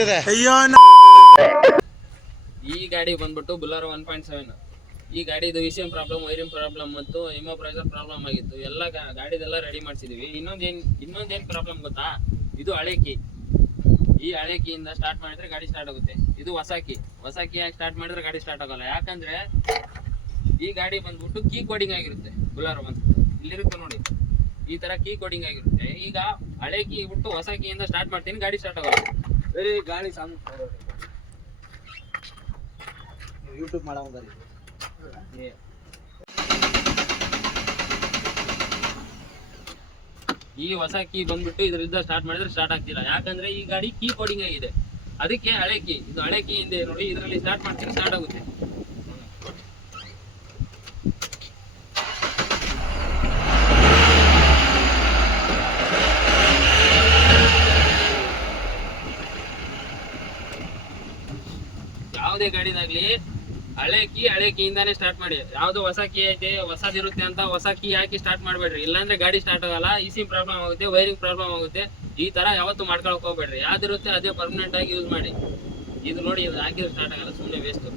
ಆಯ್ತದೆ. ಅಯ್ಯೋ ಈ ಗಾಡಿ ಬಂದ್ಬಿಟ್ಟು ಬುಲರ್ 1.7. ಈ ಗಾಡಿದು ವಿಷನ್ ಪ್ರಾಬ್ಲಮ್, ವೈರಿಂಗ್ ಪ್ರಾಬ್ಲಮ್ ಮತ್ತು ಇಮೋ ಪ್ರೆಷರ್ ಪ್ರಾಬ್ಲಮ್ ಆಗಿತ್ತು. ಎಲ್ಲ ಗಾಡಿದೆಲ್ಲ ರೆಡಿ ಮಾಡಿಸಿದೀವಿ. ಇನ್ನೊಂದೇನ್ ಪ್ರಾಬ್ಲಮ್ ಗೊತ್ತಾ, ಇದು ಹಳೆ ಕೀ. ಈ ಹಳೆ ಕೀಯಿಂದ ಸ್ಟಾರ್ಟ್ ಮಾಡಿದ್ರೆ ಗಾಡಿ ಸ್ಟಾರ್ಟ್ ಆಗುತ್ತೆ. ಇದು ಹೊಸ ಕೀ ಆಗಿ ಸ್ಟಾರ್ಟ್ ಮಾಡಿದ್ರೆ ಗಾಡಿ ಸ್ಟಾರ್ಟ್ ಆಗಲ್ಲ. ಯಾಕಂದ್ರೆ ಈ ಗಾಡಿ ಬಂದ್ಬಿಟ್ಟು ಕೀ ಕೋಡಿಂಗ್ ಆಗಿರುತ್ತೆ. ಬುಲರ್ ಬಂದು ಇಲ್ಲಿರುತ್ತೆ ನೋಡಿ, ಈ ತರ ಕೀ ಕೋಡಿಂಗ್ ಆಗಿರುತ್ತೆ. ಈಗ ಹಳೆ ಕೀ ಬಿಟ್ಟು ಹೊಸ ಕೀಯಿಂದ ಸ್ಟಾರ್ಟ್ ಮಾಡ್ತೀನಿ, ಗಾಡಿ ಸ್ಟಾರ್ಟ್ ಆಗಲ್ಲ. ಬೇರೆ ಗಾಡಿ ಸಾಂಗ್ ಯೂಟ್ಯೂಬ್ ಮಾಡೋಂಗಾರಿ. ಈ ಹೊಸ ಕೀ ಬಂದ್ಬಿಟ್ಟು ಇದರಿಂದ ಸ್ಟಾರ್ಟ್ ಮಾಡಿದ್ರೆ ಸ್ಟಾರ್ಟ್ ಆಗ್ತಿಲ್ಲ. ಯಾಕಂದ್ರೆ ಈ ಗಾಡಿ ಕೀ ಕೋಡಿಂಗ್ ಆಗಿದೆ. ಅದಕ್ಕೆ ಹಳೆ ಕೀ, ಇದು ಹಳೆ ಕೀ ಹಿಂದೆ ನೋಡಿ, ಇದರಲ್ಲಿ ಸ್ಟಾರ್ಟ್ ಮಾಡ್ತೀನಿ, ಸ್ಟಾರ್ಟ್ ಆಗುತ್ತೆ. ಯಾವುದೇ ಗಾಡಿನಾಗ್ಲಿ ಹಳೆ ಕೀಯಿಂದಾನೇ ಸ್ಟಾರ್ಟ್ ಮಾಡಿ. ಯಾವ್ದು ಹೊಸ ಕೀ ಐತೆ, ಹೊಸದಿರುತ್ತೆ ಅಂತ ಹೊಸ ಕೀ ಹಾಕಿ ಸ್ಟಾರ್ಟ್ ಮಾಡ್ಬೇಡ್ರಿ. ಇಲ್ಲಾಂದ್ರೆ ಗಾಡಿ ಸ್ಟಾರ್ಟ್ ಆಗಲ್ಲ, ಇಸಿ ಪ್ರಾಬ್ಲಮ್ ಆಗುತ್ತೆ, ವೈರಿಂಗ್ ಪ್ರಾಬ್ಲಮ್ ಆಗುತ್ತೆ. ಈ ತರ ಯಾವತ್ತು ಮಾಡ್ಕೊಳಕ್ ಹೋಗ್ಬೇಡ್ರಿ. ಯಾವ್ದಿರುತ್ತೆ ಅದೇ ಪರ್ಮನೆಂಟ್ ಆಗಿ ಯೂಸ್ ಮಾಡಿ. ಇದು ನೋಡಿ, ಇದು ಹಾಕಿದ್ರೆ ಸ್ಟಾರ್ಟ್ ಆಗಲ್ಲ, ಸುಮ್ಮನೆ ವೇಸ್ಟ್.